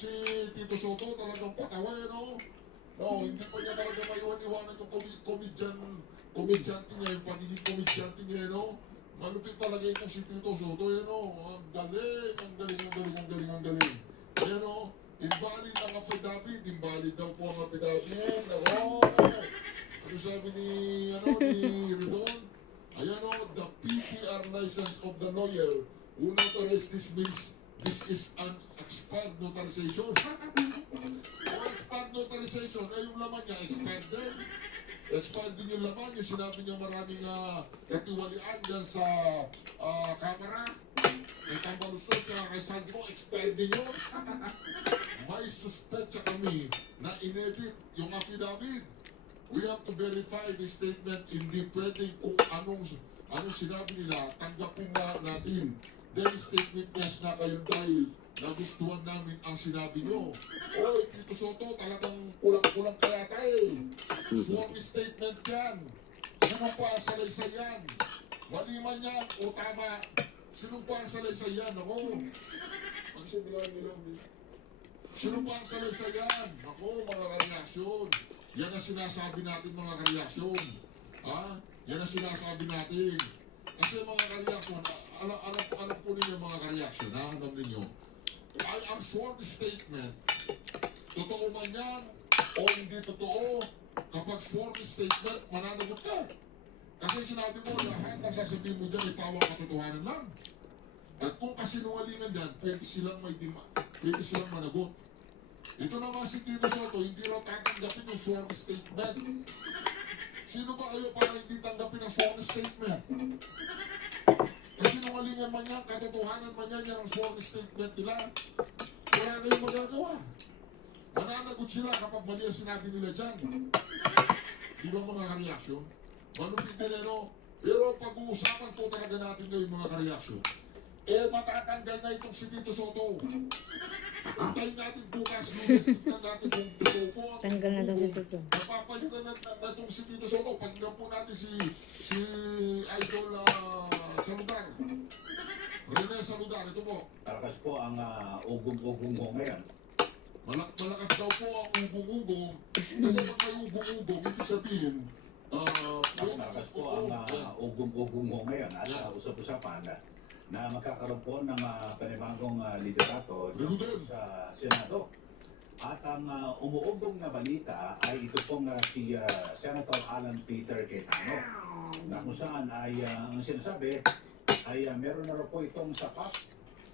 si Tito Soto talagang pataway, no? No, hindi pa niya talaga maiwan-iwanan yung komedyante niya, yung pagiging komedyante niya, no? Malupit talaga itong si Tito Soto, no? Ang galing, ang galing, ang galing, ang galing, ang galing. Ayan, no? Invalid ang affidavit, invalid daw po ang affidavit. Ako! Ano sabi ni Redon? Ayan, no? The PTR license of the lawyer who notarized this means this is an expired notarization. Ang expired notarization, ay yung laman niya, expired din. Expired din yung laman, yung sinabi niya maraming katiwalian dyan sa camera. May tambalusot siya kay Sandy ko, expired din yun. May suspect sa kami na inedit yung affidavit. We have to verify the statement, hindi pwede kung anong sinabi nila, tanggapin na natin. Then statement yes na kayo dahil nagustuhan namin ang sinabi nyo. Oy, Tito Soto, talagang kulang-kulang kaya tayo. Sworn statement yan. Sino pa ang salaysay yan? Mali man yan o tama. Sino pa ang salaysay yan? Ako. Sino pa ang salaysay yan? Ako, mga reaksyon. Yan ang sinasabi natin, mga reaksyon. Ha? Yan ang sinasabi natin. Kasi mga reaksyon, alam po ninyo mga reaksyon, ha? Alam ninyo. Ay, ang sworn statement, totoo man yan o hindi totoo, kapag sworn statement, mananagot ka. Kasi sinabi mo, lahat ang sasabihin mo dyan, ipawang katotohanan lang. At kung kasinungalingan dyan, pwede silang managot. Ito naman si Tito Soto, hindi raw tatanggapin yung sworn statement. Sino ba kayo para hindi tanggapin ang sworn statement? Kasinungalingan man yan, katotohanan man yan, yan ang sworn statement nila. Wala kayong magagawa. Mananagot sila kapag mali ang sinabi nila dyan. Di ba mga kareaksyon? Malupit nila, no? Pero pag-uusapan po talaga natin ngayon mga kareaksyon. Matatanggal na itong si Tito Soto. Antayin natin bukas, tignan natin kung totoo po. Tanggal na daw si Tito. Napapalitan na itong si Tito Soto. Pagkakita po natin si Idol Saludar. Rene Saludar, ito po. Malakas po ang ugong-ugong mo ngayon. Malakas daw po ang ugong-ugong. Kasi pag may ugong-ugong, ibig sabihin, Malakas po ang ugong-ugong mo ngayon at usap-usapan na magkakaroon po ng panibagong liderato dito sa Senado. At ang umuugong na balita ay ito pong si Senator Alan Peter Cayetano na kung saan ay ang sinasabi ay meron na rin po itong sapat